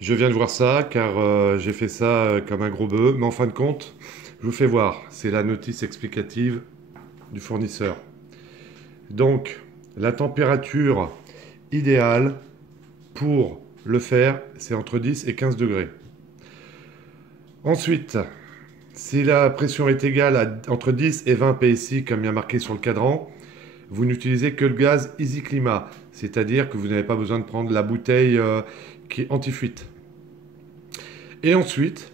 Je viens de voir ça car j'ai fait ça comme un gros bœuf, mais en fin de compte, je vous fais voir. C'est la notice explicative du fournisseur. Donc, la température idéale pour le faire, c'est entre 10 et 15 degrés. Ensuite, si la pression est égale à entre 10 et 20 PSI, comme il y a marqué sur le cadran, vous n'utilisez que le gaz Easy Climat, c'est-à-dire que vous n'avez pas besoin de prendre la bouteille qui est anti-fuite. Et ensuite,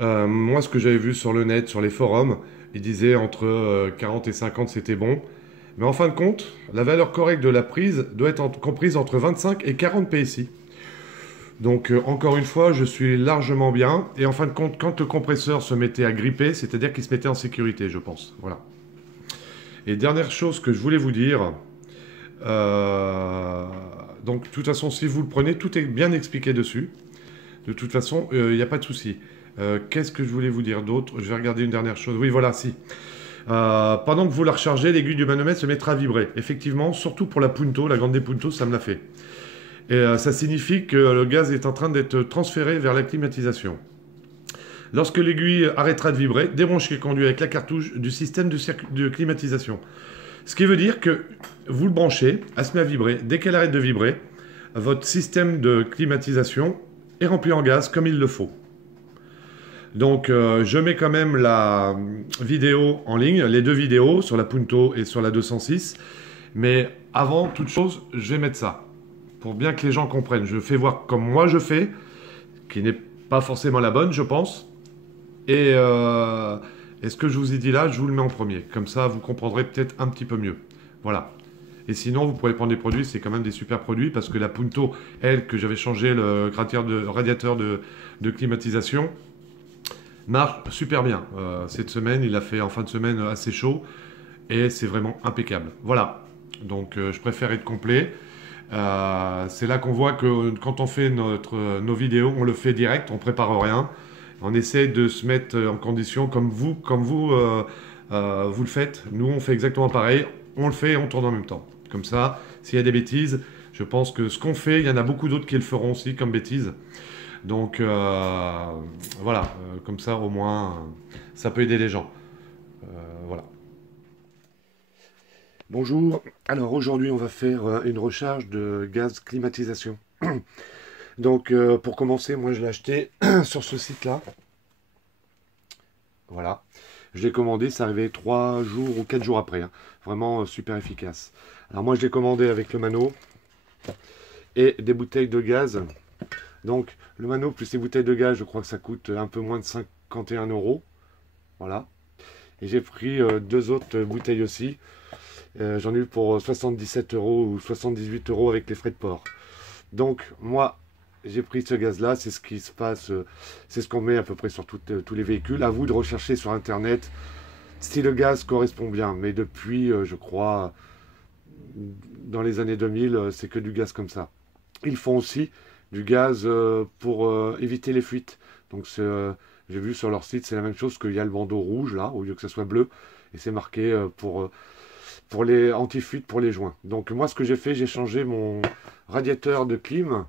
moi ce que j'avais vu sur le net, sur les forums, ils disaient entre 40 et 50 c'était bon. Mais en fin de compte, la valeur correcte de la prise doit être comprise entre 25 et 40 PSI. Donc encore une fois, je suis largement bien. Et en fin de compte, quand le compresseur se mettait à gripper, c'est-à-dire qu'il se mettait en sécurité, je pense. Voilà. Et dernière chose que je voulais vous dire, euh, donc de toute façon, si vous le prenez, tout est bien expliqué dessus. De toute façon, il n'y a pas de souci. Qu'est-ce que je voulais vous dire d'autre? Je vais regarder une dernière chose. Oui, voilà, si. Pendant que vous la rechargez, l'aiguille du manomètre se mettra à vibrer. Effectivement, surtout pour la Punto, la Grande Punto, ça me l'a fait. Et ça signifie que le gaz est en train d'être transféré vers la climatisation. Lorsque l'aiguille arrêtera de vibrer, débranchez le conduit avec la cartouche du système de climatisation. Ce qui veut dire que vous le branchez, elle se met à vibrer. Dès qu'elle arrête de vibrer, votre système de climatisation est rempli en gaz comme il le faut. Donc je mets quand même la vidéo en ligne, les deux vidéos sur la Punto et sur la 206. Mais avant toute chose, je vais mettre ça. Pour bien que les gens comprennent. Je fais voir comme moi je fais, qui n'est pas forcément la bonne, je pense. Et ce que je vous ai dit là, je vous le mets en premier. Comme ça, vous comprendrez peut-être un petit peu mieux. Voilà. Et sinon, vous pourrez prendre des produits, c'est quand même des super produits, parce que la Punto, elle, que j'avais changé le radiateur de climatisation, marche super bien. Cette semaine, il a fait en fin de semaine assez chaud, et c'est vraiment impeccable. Voilà. Donc, je préfère être complet. C'est là qu'on voit que quand on fait nos vidéos, on le fait direct, on prépare rien. On essaie de se mettre en condition vous le faites. Nous, on fait exactement pareil. On le fait et on tourne en même temps. Comme ça, s'il y a des bêtises, je pense que ce qu'on fait, il y en a beaucoup d'autres qui le feront aussi comme bêtises. Donc voilà, comme ça au moins, ça peut aider les gens. Voilà. Bonjour, alors aujourd'hui on va faire une recharge de gaz climatisation. Donc pour commencer, moi je l'ai acheté sur ce site-là. Voilà. Je l'ai commandé, c'est arrivé 3 jours ou 4 jours après. Hein. Vraiment super efficace. Alors moi je l'ai commandé avec le mano et des bouteilles de gaz. Donc le mano plus les bouteilles de gaz, je crois que ça coûte un peu moins de 51 euros. Voilà. Et j'ai pris deux autres bouteilles aussi. J'en ai eu pour 77 euros ou 78 euros avec les frais de port. Donc moi j'ai pris ce gaz-là, c'est ce qui se passe, c'est ce qu'on met à peu près sur tous les véhicules. À vous de rechercher sur Internet si le gaz correspond bien. Mais depuis, je crois, dans les années 2000, c'est que du gaz comme ça. Ils font aussi du gaz pour éviter les fuites. Donc j'ai vu sur leur site, c'est la même chose qu'il y a le bandeau rouge là, au lieu que ça soit bleu. Et c'est marqué pour les anti-fuites pour les joints. Donc moi, ce que j'ai fait, j'ai changé mon radiateur de clim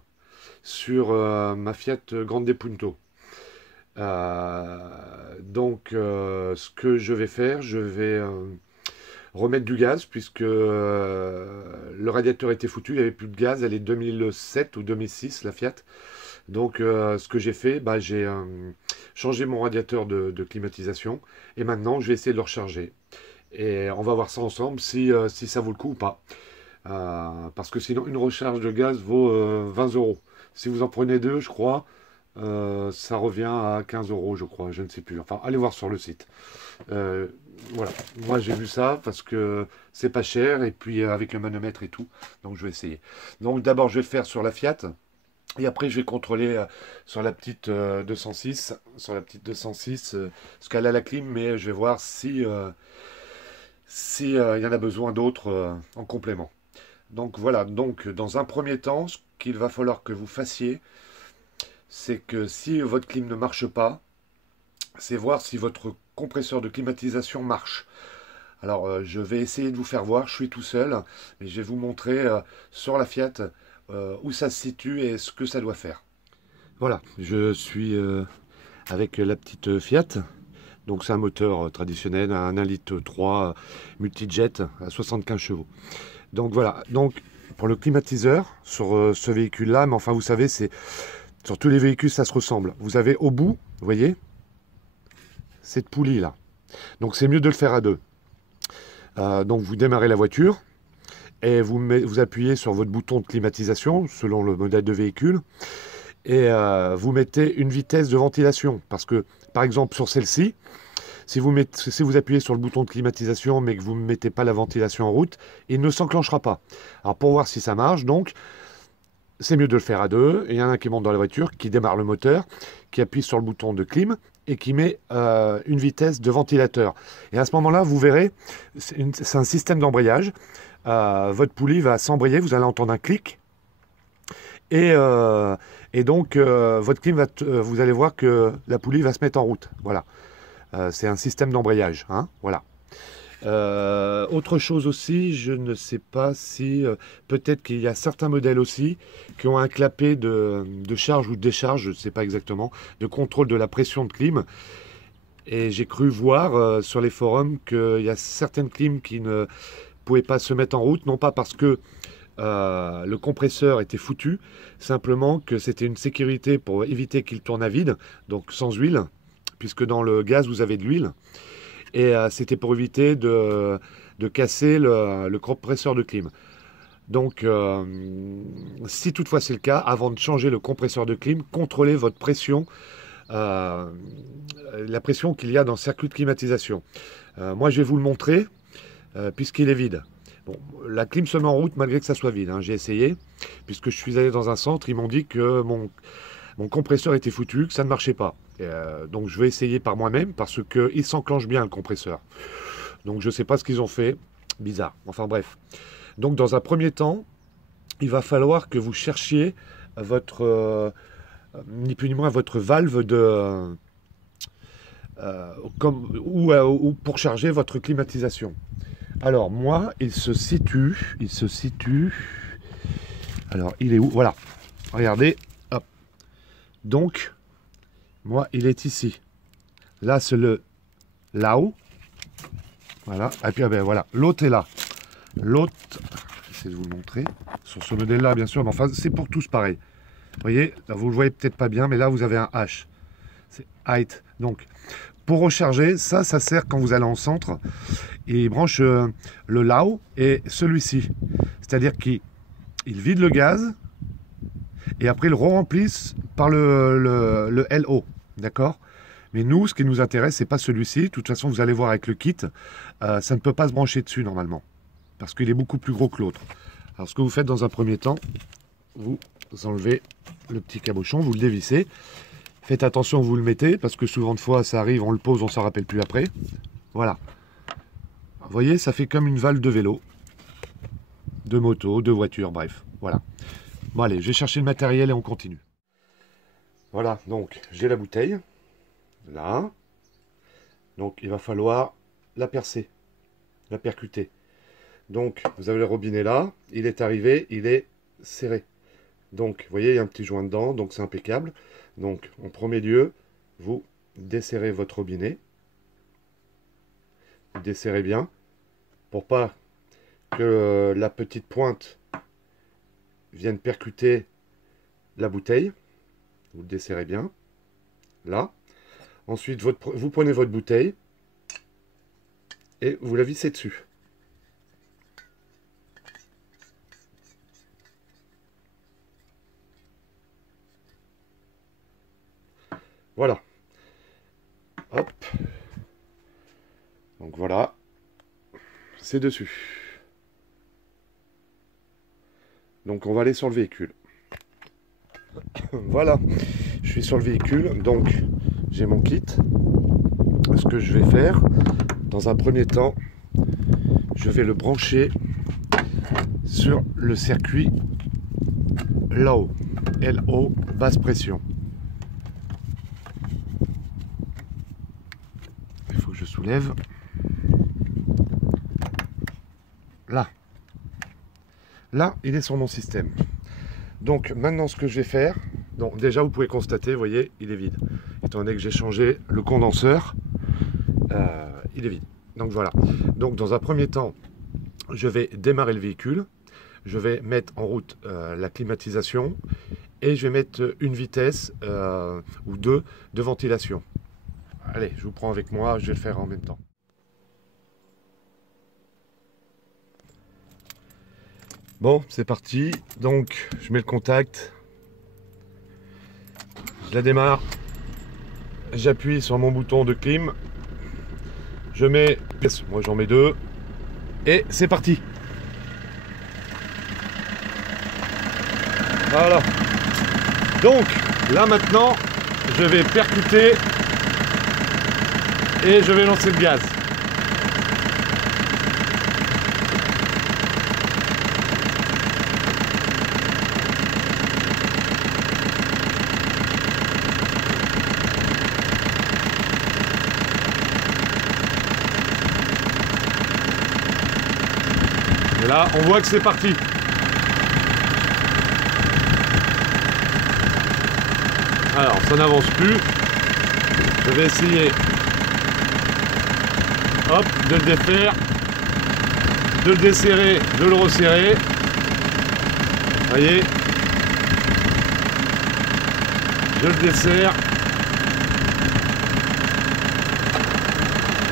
sur ma Fiat Grande Punto. Ce que je vais faire, je vais remettre du gaz puisque le radiateur était foutu, il n'y avait plus de gaz, elle est 2007 ou 2006 la Fiat. Donc ce que j'ai fait, bah, j'ai changé mon radiateur de climatisation et maintenant je vais essayer de le recharger. Et on va voir ça ensemble si ça vaut le coup ou pas. Parce que sinon une recharge de gaz vaut 20 euros. Si vous en prenez deux, je crois, ça revient à 15 euros, je crois, je ne sais plus. Enfin, allez voir sur le site. Voilà, moi j'ai vu ça parce que c'est pas cher et puis avec le manomètre et tout, donc je vais essayer. Donc d'abord je vais le faire sur la Fiat et après je vais contrôler sur la petite 206, parce qu'elle a la clim, mais je vais voir si il y en a besoin d'autres en complément. Donc voilà, donc dans un premier temps, ce qu'il va falloir que vous fassiez, c'est que si votre clim ne marche pas, c'est voir si votre compresseur de climatisation marche. Alors je vais essayer de vous faire voir, je suis tout seul, mais je vais vous montrer sur la Fiat où ça se situe et ce que ça doit faire. Voilà, je suis avec la petite Fiat. Donc c'est un moteur traditionnel, un 1,3 litre multijet à 75 chevaux. Donc voilà, donc pour le climatiseur sur ce véhicule-là, mais enfin vous savez, c'est sur tous les véhicules ça se ressemble. Vous avez au bout, vous voyez, cette poulie là. Donc c'est mieux de le faire à deux. Donc vous démarrez la voiture et vous appuyez sur votre bouton de climatisation selon le modèle de véhicule et vous mettez une vitesse de ventilation parce que par exemple sur celle-ci, si vous appuyez sur le bouton de climatisation mais que vous ne mettez pas la ventilation en route, il ne s'enclenchera pas. Alors pour voir si ça marche, donc c'est mieux de le faire à deux. Il y en a un qui monte dans la voiture, qui démarre le moteur, qui appuie sur le bouton de clim et qui met une vitesse de ventilateur. Et à ce moment-là, vous verrez, c'est un système d'embrayage. Votre poulie va s'embrayer, vous allez entendre un clic. Et donc, votre clim vous allez voir que la poulie va se mettre en route. Voilà. C'est un système d'embrayage. Hein, voilà. Autre chose aussi, je ne sais pas si peut-être qu'il y a certains modèles aussi qui ont un clapet de charge ou de décharge, je ne sais pas exactement, de contrôle de la pression de clim. Et j'ai cru voir sur les forums qu'il y a certaines clims qui ne pouvaient pas se mettre en route, non pas parce que le compresseur était foutu, simplement que c'était une sécurité pour éviter qu'il tourne à vide, donc sans huile, puisque dans le gaz vous avez de l'huile. Et c'était pour éviter de casser le compresseur de clim. Donc, si toutefois c'est le cas, avant de changer le compresseur de clim, contrôlez votre pression, la pression qu'il y a dans le circuit de climatisation. Moi, je vais vous le montrer, puisqu'il est vide. Bon, la clim se met en route malgré que ça soit vide. Hein. J'ai essayé, puisque je suis allé dans un centre, ils m'ont dit que mon compresseur était foutu, que ça ne marchait pas. Donc je vais essayer par moi-même parce qu'il s'enclenche bien le compresseur. Donc je ne sais pas ce qu'ils ont fait. Bizarre. Enfin bref. Donc dans un premier temps, il va falloir que vous cherchiez votre, ni plus ni moins, votre valve de, ou pour charger votre climatisation. Alors moi, il se situe. Alors il est où? Voilà. Regardez. Hop. Donc, moi, il est ici. Là, c'est le là-haut. Voilà. Et puis, ben, voilà. L'autre est là. L'autre, j'essaie de vous le montrer. Sur ce modèle-là, bien sûr. Mais enfin, c'est pour tous pareil. Vous voyez, là, vous le voyez peut-être pas bien, mais là, vous avez un H. C'est height. Donc, pour recharger, ça sert quand vous allez en centre. Il branche le là-haut et celui-ci. C'est-à-dire qu'il vide le gaz. Et après, ils le remplissent par le LO. D'accord? Mais nous, ce qui nous intéresse, c'est pas celui-ci. De toute façon, vous allez voir avec le kit, ça ne peut pas se brancher dessus normalement. Parce qu'il est beaucoup plus gros que l'autre. Alors, ce que vous faites dans un premier temps, vous enlevez le petit cabochon, vous le dévissez. Faites attention où vous le mettez, parce que souvent de fois, ça arrive, on le pose, on ne s'en rappelle plus après. Voilà. Vous voyez, ça fait comme une valve de vélo, de moto, de voiture, bref. Voilà. Bon, allez, je vais chercher le matériel et on continue. Voilà, donc j'ai la bouteille, là. Donc il va falloir la percer, la percuter. Donc vous avez le robinet là, il est arrivé, il est serré. Donc vous voyez, il y a un petit joint dedans, donc c'est impeccable. Donc en premier lieu, vous desserrez votre robinet. Vous desserrez bien, pour pas que la petite pointe vienne percuter la bouteille. Vous le desserrez bien, là. Ensuite, vous prenez votre bouteille et vous la vissez dessus. Voilà. Hop. Donc voilà. C'est dessus. Donc on va aller sur le véhicule. Voilà, je suis sur le véhicule, donc j'ai mon kit. Ce que je vais faire, dans un premier temps, je vais le brancher sur le circuit LO, LO, basse pression. Il faut que je soulève. Là. Là, il est sur mon système. Donc maintenant ce que je vais faire, donc déjà vous pouvez constater, vous voyez, il est vide. Étant donné que j'ai changé le condenseur, il est vide. Donc voilà. Donc dans un premier temps, je vais démarrer le véhicule. Je vais mettre en route la climatisation et je vais mettre une vitesse ou deux de ventilation. Allez, je vous prends avec moi, je vais le faire en même temps. Bon, c'est parti. Donc, je mets le contact. Je la démarre. J'appuie sur mon bouton de clim. Je mets, moi j'en mets deux. Et c'est parti. Voilà. Donc, là maintenant, je vais percuter et je vais lancer le gaz. Et là, on voit que c'est parti. Alors, ça n'avance plus. Je vais essayer, hop, de le défaire, de le desserrer, de le resserrer. Vous voyez, je le desserre,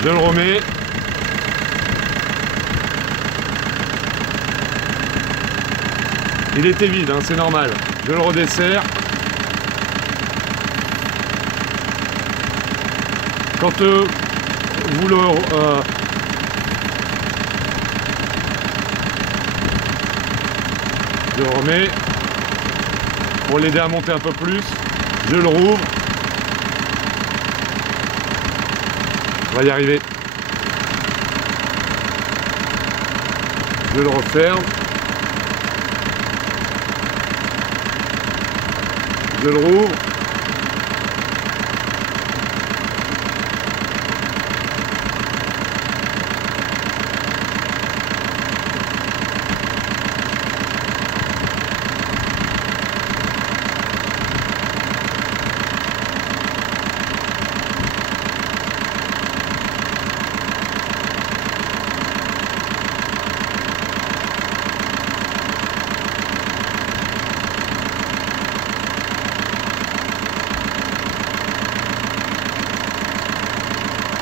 je le remets. Il était vide, hein, c'est normal. Je le redesserre. Quand vous le je le remets pour l'aider à monter un peu plus, je le rouvre. On va y arriver. Je le referme. Je le rouvre.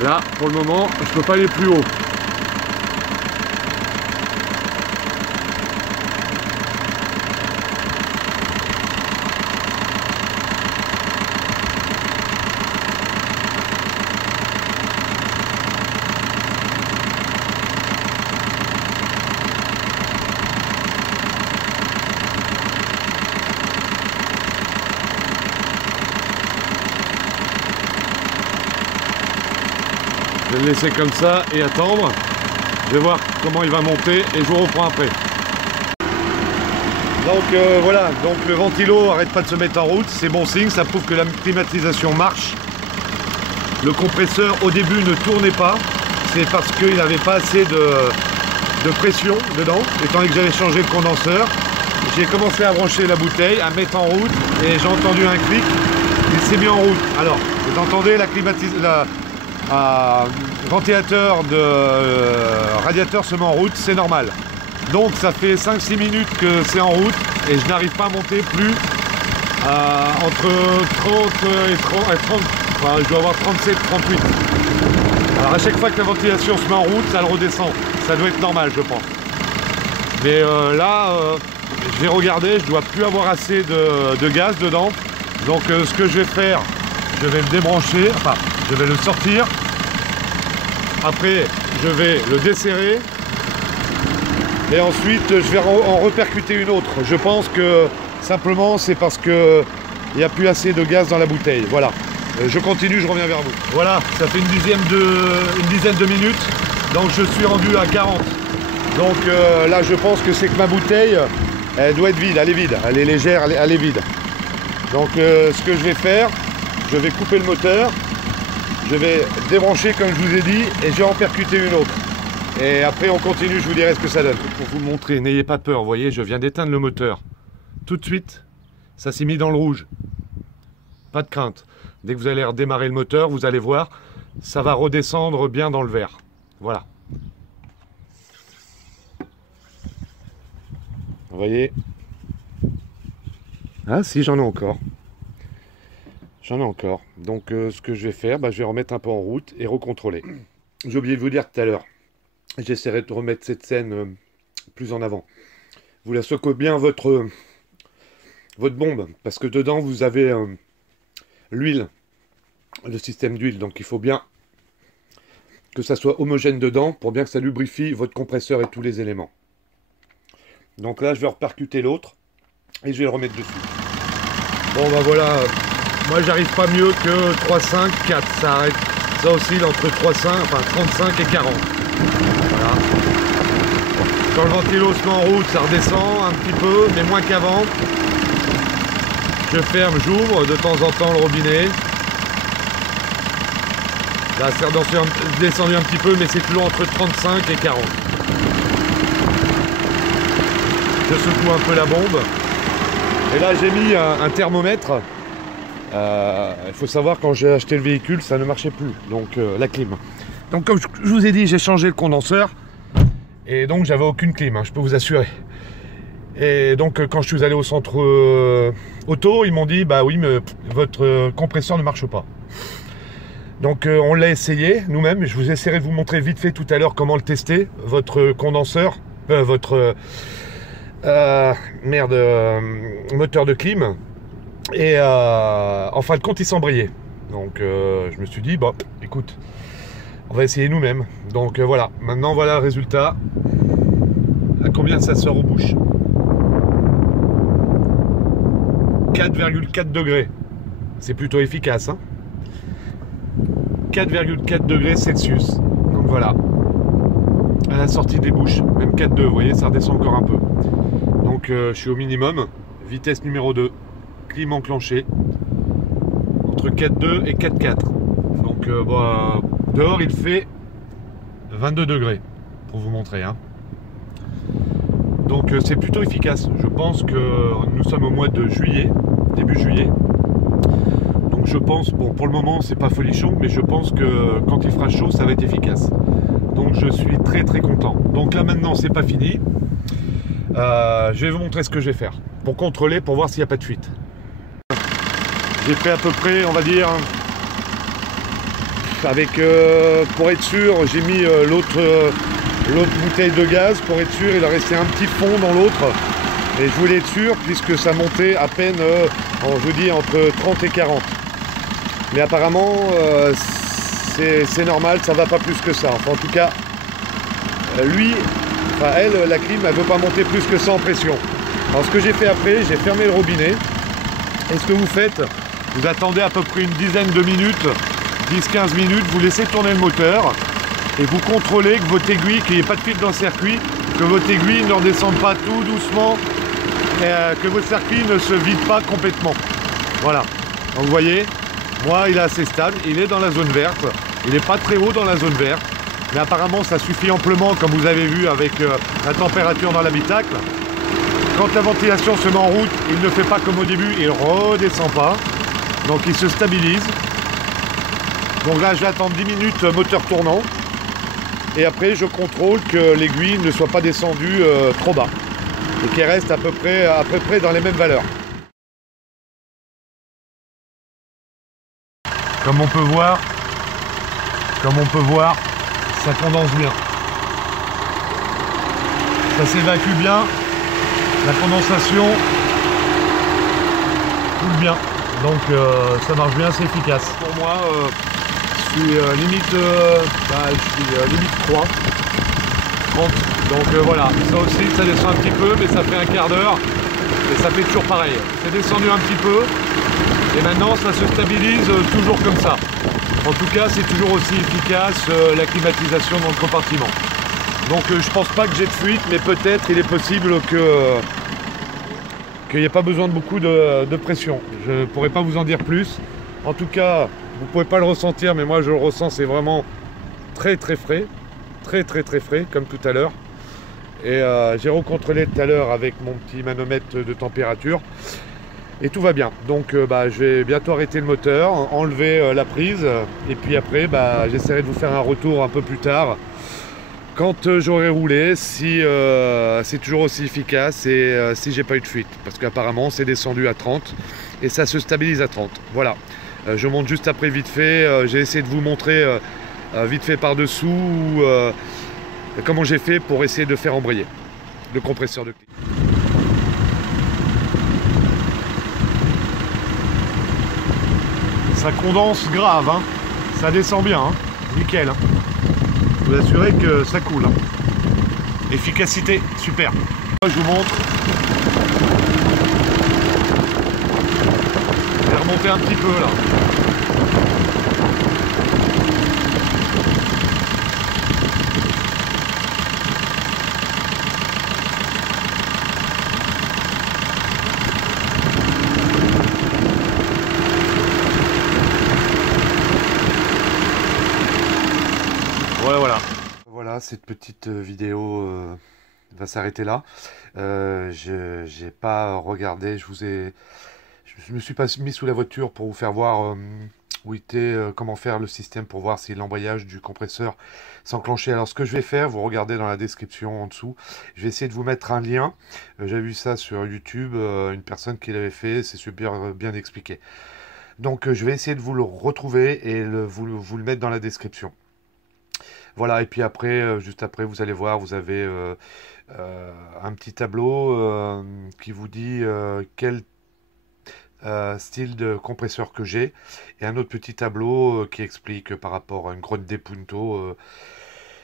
Là, pour le moment, je ne peux pas aller plus haut. Je vais le laisser comme ça et attendre. Je vais voir comment il va monter et je vous reprends après. Donc voilà, donc le ventilo arrête pas de se mettre en route, c'est bon signe, ça prouve que la climatisation marche. Le compresseur au début ne tournait pas, c'est parce qu'il n'avait pas assez de pression dedans, étant donné que j'avais changé le condenseur. J'ai commencé à brancher la bouteille, à mettre en route et j'ai entendu un clic, il s'est mis en route. Alors, vous entendez la ventilateur de radiateur se met en route, c'est normal. Donc ça fait 5-6 minutes que c'est en route et je n'arrive pas à monter plus entre 30 et 30, enfin, je dois avoir 37, 38. Alors à chaque fois que la ventilation se met en route, ça le redescend. Ça doit être normal, je pense. Mais là, je vais regarder, je dois plus avoir assez de gaz dedans. Donc ce que je vais faire, je vais le débrancher, enfin je vais le sortir. Après, je vais le desserrer. Et ensuite, je vais en repercuter une autre. Je pense que simplement, c'est parce qu'il n'y a plus assez de gaz dans la bouteille. Voilà. Je continue, je reviens vers vous. Voilà, ça fait une dizaine de minutes. Donc, je suis rendu à 40. Donc là, je pense que c'est que ma bouteille, elle doit être vide. Elle est vide. Elle est légère, elle est vide. Donc, ce que je vais faire, je vais couper le moteur. Je vais débrancher comme je vous ai dit et je vais en percuter une autre. Et après on continue, je vous dirai ce que ça donne. Pour vous montrer, n'ayez pas peur, vous voyez, je viens d'éteindre le moteur. tout de suite, ça s'est mis dans le rouge. Pas de crainte. Dès que vous allez redémarrer le moteur, vous allez voir, ça va redescendre bien dans le vert. Voilà. Vous voyez? Ah si, j'en ai encore. J'en ai encore. Donc ce que je vais faire, je vais remettre un peu en route et recontrôler. J'ai oublié de vous dire tout à l'heure. J'essaierai de remettre cette scène plus en avant. Vous la secouez bien votre bombe, parce que dedans vous avez l'huile, le système d'huile, donc il faut bien que ça soit homogène dedans pour bien que ça lubrifie votre compresseur et tous les éléments. Donc là je vais repercuter l'autre et je vais le remettre dessus. Bon voilà, moi j'arrive pas mieux que 3,5, 4, ça arrête, ça oscille entre 3,5, enfin 35 et 40. Voilà. Quand le ventilo se met en route, ça redescend un petit peu, mais moins qu'avant. Je ferme, j'ouvre de temps en temps le robinet. Là, c'est descendu un petit peu, mais c'est toujours entre 35 et 40. Je secoue un peu la bombe. Et là, j'ai mis un thermomètre. Il faut savoir, quand j'ai acheté le véhicule, ça ne marchait plus. Donc, la clim. Donc, comme je vous ai dit, j'ai changé le condenseur. Et donc, j'avais aucune clim, hein, je peux vous assurer. Et donc, quand je suis allé au centre auto, ils m'ont dit, bah oui, mais votre compresseur ne marche pas. Donc, on l'a essayé nous-mêmes. Je vous essaierai de vous montrer vite fait tout à l'heure comment le tester. Votre condenseur, moteur de clim. Et en fin de compte, il s'embrayait. Donc, je me suis dit, bon, écoute, on va essayer nous-mêmes. Donc, voilà. Maintenant, voilà le résultat. À combien ça sort aux bouches? 4,4 degrés. C'est plutôt efficace, hein. 4,4 degrés Celsius. Donc voilà. À la sortie des bouches. Même 4,2. Vous voyez, ça redescend encore un peu. Donc je suis au minimum. Vitesse numéro 2. Clim enclenché. Entre 4,2 et 4,4. Donc dehors, il fait 22 degrés. Pour vous montrer, hein. Donc c'est plutôt efficace. Je pense que nous sommes au mois de juillet, début juillet. Donc je pense, bon pour le moment c'est pas folichon, mais je pense que quand il fera chaud ça va être efficace. Donc je suis très très content. Donc là maintenant c'est pas fini. Je vais vous montrer ce que je vais faire pour contrôler, pour voir s'il n'y a pas de fuite. J'ai fait à peu près, on va dire, avec pour être sûr, j'ai mis l'autre bouteille de gaz pour être sûr. Il a resté un petit fond dans l'autre et je voulais être sûr puisque ça montait à peine je vous dis entre 30 et 40, mais apparemment c'est normal, ça va pas plus que ça. Enfin en tout cas elle, la clim, elle veut pas monter plus que ça en pression. Alors ce que j'ai fait après, j'ai fermé le robinet et ce que vous faites, vous attendez à peu près une dizaine de minutes, 10-15 minutes, vous laissez tourner le moteur et vous contrôlez que votre aiguille, qu'il n'y ait pas de fuite dans le circuit, que votre aiguille ne redescende pas tout doucement, et que votre circuit ne se vide pas complètement. Voilà. Donc vous voyez, moi il est assez stable, il est dans la zone verte, il n'est pas très haut dans la zone verte, mais apparemment ça suffit amplement, comme vous avez vu avec la température dans l'habitacle. Quand la ventilation se met en route, il ne fait pas comme au début, il ne redescend pas, donc il se stabilise. Donc là je vais attendre 10 minutes moteur tournant. Et après je contrôle que l'aiguille ne soit pas descendue trop bas et qu'elle reste à peu près dans les mêmes valeurs. Comme on peut voir, ça condense bien. Ça s'évacue bien, la condensation coule bien. Donc ça marche bien, c'est efficace. Pour moi, je suis limite 3, 30. Donc voilà, ça aussi, ça descend un petit peu, mais ça fait un quart d'heure et ça fait toujours pareil. C'est descendu un petit peu et maintenant ça se stabilise toujours comme ça. En tout cas, c'est toujours aussi efficace la climatisation dans le compartiment. Donc je pense pas que j'ai de fuite, mais peut-être il est possible qu'il n'y ait pas besoin de beaucoup de pression. Je ne pourrais pas vous en dire plus. En tout cas, vous ne pouvez pas le ressentir, mais moi je le ressens, c'est vraiment très très frais. Très très très frais, comme tout à l'heure. Et j'ai recontrôlé tout à l'heure avec mon petit manomètre de température. Et tout va bien. Donc je vais bientôt arrêter le moteur, enlever la prise. Et puis après, j'essaierai de vous faire un retour un peu plus tard. Quand j'aurai roulé, si c'est toujours aussi efficace et si j'ai pas eu de fuite. Parce qu'apparemment c'est descendu à 30 et ça se stabilise à 30. Voilà. Je monte juste après vite fait. J'ai essayé de vous montrer vite fait par-dessous comment j'ai fait pour essayer de faire embrayer le compresseur de clim. Ça condense grave, hein. Ça descend bien, hein. Nickel. Hein. Je vous assurer que ça coule. Hein. Efficacité, super. Je vous montre. Je vais remonter un petit peu là. Voilà, cette petite vidéo va s'arrêter là. Je n'ai pas regardé, je me suis pas mis sous la voiture pour vous faire voir où était, comment faire le système pour voir si l'embrayage du compresseur s'enclenchait. Alors ce que je vais faire, vous regardez dans la description en dessous, je vais essayer de vous mettre un lien. J'ai vu ça sur YouTube, une personne qui l'avait fait, c'est super bien expliqué. Donc je vais essayer de vous le retrouver et vous le mettre dans la description. Voilà, et puis après, juste après, vous allez voir, vous avez un petit tableau qui vous dit quel style de compresseur que j'ai, et un autre petit tableau qui explique par rapport à une grotte des Punto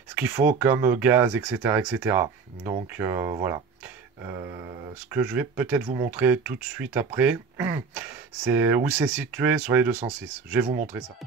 ce qu'il faut comme gaz, etc. etc. Donc voilà. Ce que je vais peut-être vous montrer tout de suite après, c'est où c'est situé sur les 206. Je vais vous montrer ça.